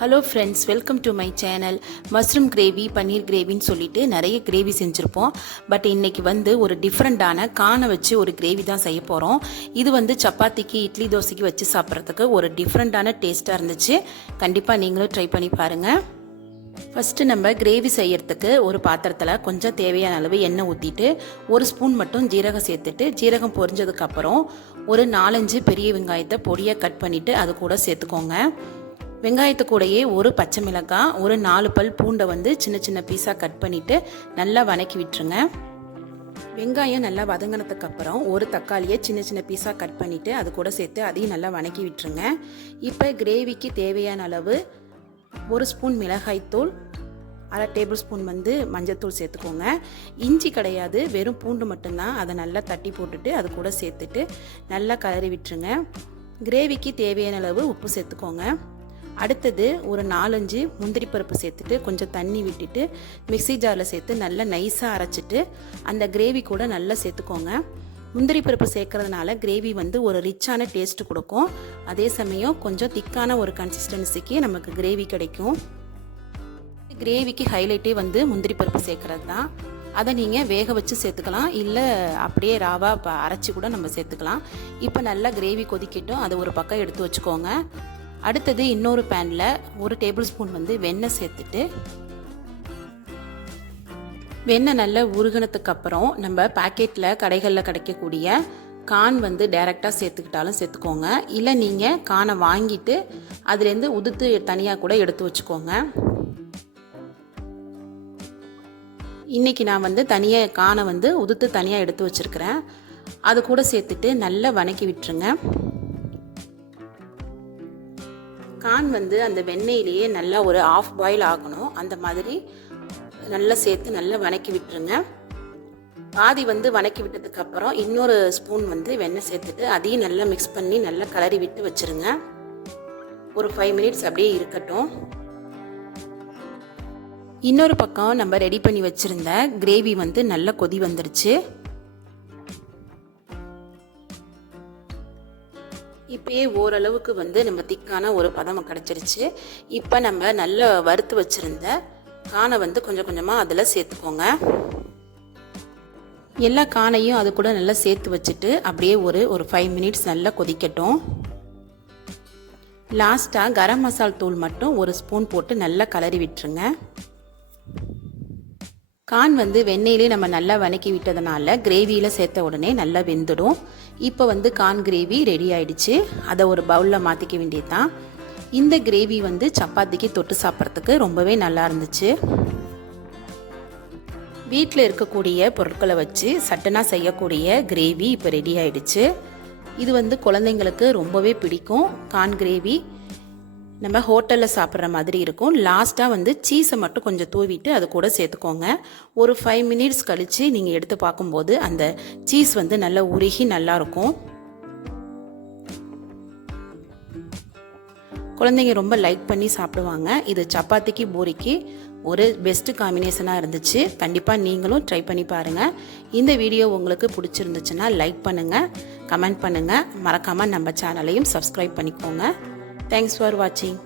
Hello friends, welcome to my channel. Mushroom gravy, paneer கிரேவின்னு சொல்லிட்டு நிறைய கிரேவி செஞ்சுருப்போம். பட் இன்றைக்கி ஒரு டிஃப்ரெண்ட்டான கானை வச்சு ஒரு கிரேவி தான் செய்ய போகிறோம். இது சப்பாத்திக்கு, இட்லி, தோசைக்கு வச்சு சாப்பிட்றதுக்கு ஒரு டிஃப்ரெண்ட்டான டேஸ்ட்டாக இருந்துச்சு. கண்டிப்பாக நீங்களும் ட்ரை பண்ணி பாருங்கள். ஃபஸ்ட்டு நம்ம கிரேவி செய்யறதுக்கு ஒரு பாத்திரத்தில் கொஞ்சம் தேவையான அளவு எண்ணெய் ஊற்றிட்டு ஒரு ஸ்பூன் மட்டும் ஜீரகம் சேர்த்துட்டு, ஜீரகம் பொரிஞ்சதுக்கப்புறம் ஒரு 4-5 பெரிய வெங்காயத்தை பொடியாக கட் பண்ணிவிட்டு அது கூட சேர்த்துக்கோங்க. வெங்காயத்து கூடயே ஒரு பச்சை மிளகாய், ஒரு 4 பல் பூண்டை சின்ன சின்ன பீஸாக கட் பண்ணிவிட்டு நல்லா வதக்கி விட்டுருங்க. வெங்காயம் நல்லா வதங்கினதுக்கு அப்புறம் ஒரு தக்காளியை சின்ன சின்ன பீஸாக கட் பண்ணிவிட்டு அது கூட சேர்த்து அதையும் நல்லா வதக்கி விட்டுருங்க. இப்போ கிரேவிக்கு தேவையான அளவு 1 ஸ்பூன் மிளகாய்த்தூள், 1/2 டேபிள் ஸ்பூன் மஞ்சள்தூள் சேர்த்துக்கோங்க. இஞ்சி கிடையாது, வெறும் பூண்டு மட்டும்தான். அதை நல்லா தட்டி போட்டுட்டு அது கூட சேர்த்துட்டு நல்லா கலரி விட்டுருங்க. கிரேவிக்கு தேவையான அளவு உப்பு சேர்த்துக்கோங்க. அடுத்தது ஒரு 4-5 முந்திரி பருப்பு சேர்த்துட்டு கொஞ்சம் தண்ணி விட்டுட்டு மிக்ஸி ஜாரில் சேர்த்து நல்லா நைஸாக அரைச்சிட்டு அந்த கிரேவி கூட நல்லா சேர்த்துக்கோங்க. முந்திரி பருப்பு சேர்க்கறதுனால கிரேவி ஒரு ரிச்சான டேஸ்ட் கொடுக்கும். அதே சமயம் கொஞ்சம் திக்கான ஒரு கன்சிஸ்டன்சிக்கு நமக்கு கிரேவி கிடைக்கும். கிரேவிக்கு ஹைலைட்டே முந்திரி பருப்பு சேர்க்கறது தான். அதை நீங்கள் வேக வச்சு சேர்த்துக்கலாம், இல்லை அப்படியே ராவாக அரைச்சி கூட நம்ம சேர்த்துக்கலாம். இப்போ நல்லா கிரேவி கொதிக்கட்டும், அதை ஒரு பக்கம் எடுத்து வச்சுக்கோங்க. அடுத்தது இன்னொரு பேனில் 1 டேபிள் ஸ்பூன் வெண்ணெய் சேர்த்துட்டு, வெண்ணெய் நல்லா உருகினதுக்கு அப்புறம் நம்ம பேக்கெட்டில் கடைகளில் கிடைக்கக்கூடிய கான் டைரெக்டாக சேர்த்துக்கிட்டாலும் சேர்த்துக்கோங்க. இல்லை நீங்கள் கானை வாங்கிட்டு அதுலேருந்து உதுத்து தனியாக கூட எடுத்து வச்சுக்கோங்க. இன்றைக்கி நான் தனியாக கானை உதுத்து தனியாக எடுத்து வச்சுருக்கிறேன். அது கூட சேர்த்துட்டு நல்லா வதக்கி விட்டுருங்க. கான் அந்த வெண்ணெயிலேயே நல்லா ஒரு ஆஃப் பாயில் ஆகணும். அந்த மாதிரி நல்லா சேர்த்து நல்லா வதக்கி விட்டுருங்க. பாதி வதக்கி விட்டதுக்கப்புறம் இன்னொரு ஸ்பூன் வெண்ணெய் சேர்த்துட்டு அதையும் நல்லா மிக்ஸ் பண்ணி நல்லா கலரி விட்டு வச்சுருங்க. ஒரு 5 மினிட்ஸ் அப்படியே இருக்கட்டும். இன்னொரு பக்கம் நம்ம ரெடி பண்ணி வச்சுருந்த கிரேவி நல்லா கொதி வந்துருச்சு. இப்போயே ஓரளவுக்கு நம்ம திக்கான ஒரு பதம் கிடச்சிருச்சு. இப்போ நம்ம நல்லா வறுத்து வச்சுருந்த கானை கொஞ்சம் கொஞ்சமாக அதில் சேர்த்துக்கோங்க. எல்லா கானையும் அது கூட நல்லா சேர்த்து வச்சுட்டு அப்படியே ஒரு 5 மினிட்ஸ் நல்லா கொதிக்கட்டும். லாஸ்ட்டாக கரம் மசால் தூள் மட்டும் 1 ஸ்பூன் போட்டு நல்லா கலரி விட்டுருங்க. கான் வெண்ணெயிலே நம்ம நல்லா வதக்கி விட்டதுனால கிரேவியில் சேர்த்த உடனே நல்லா வெந்துடும். இப்போ கான் கிரேவி ரெடி ஆயிடுச்சு. அதை ஒரு பவுலில் மாற்றிக்க வேண்டியது தான். இந்த கிரேவி சப்பாத்திக்கு தொட்டு சாப்பிட்றதுக்கு ரொம்பவே நல்லா இருந்துச்சு. வீட்டில் இருக்கக்கூடிய பொருட்களை வச்சு சட்டனாக செய்யக்கூடிய கிரேவி இப்போ ரெடி ஆயிடுச்சு. இது குழந்தைங்களுக்கு ரொம்பவே பிடிக்கும். கான் கிரேவி நம்ம ஹோட்டலில் சாப்பிட்ற மாதிரி இருக்கும். லாஸ்ட்டாக சீஸை மட்டும் கொஞ்சம் தூவிட்டு அது கூட சேர்த்துக்கோங்க. ஒரு 5 மினிட்ஸ் கழித்து நீங்கள் எடுத்து பார்க்கும்போது அந்த சீஸ் நல்லா உருகி நல்லாயிருக்கும். குழந்தைங்க ரொம்ப லைக் பண்ணி சாப்பிடுவாங்க. இது சப்பாத்திக்கு, பூரிக்கு ஒரு பெஸ்ட் காம்பினேஷனாக இருந்துச்சு. கண்டிப்பாக நீங்களும் ட்ரை பண்ணி பாருங்கள். இந்த வீடியோ உங்களுக்கு பிடிச்சிருந்துச்சுன்னா லைக் பண்ணுங்கள், கமெண்ட் பண்ணுங்கள். மறக்காமல் நம்ம சேனலையும் சப்ஸ்கிரைப் பண்ணிக்கோங்க. Thanks for watching.